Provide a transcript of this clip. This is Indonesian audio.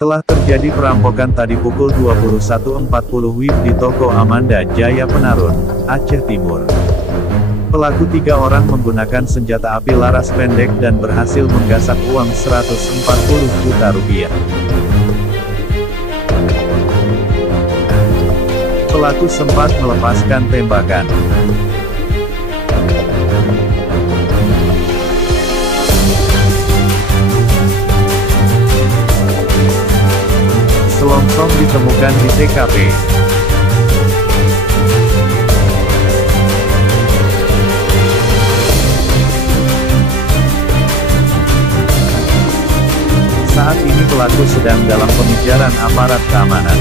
Telah terjadi perampokan tadi pukul 21.40 WIB di toko Amanda Jaya Penarun, Aceh Timur. Pelaku 3 orang menggunakan senjata api laras pendek dan berhasil menggasak uang 140 juta rupiah. Pelaku sempat melepaskan tembakan. Selongsong ditemukan di TKP. Saat ini pelaku sedang dalam pengejaran aparat keamanan.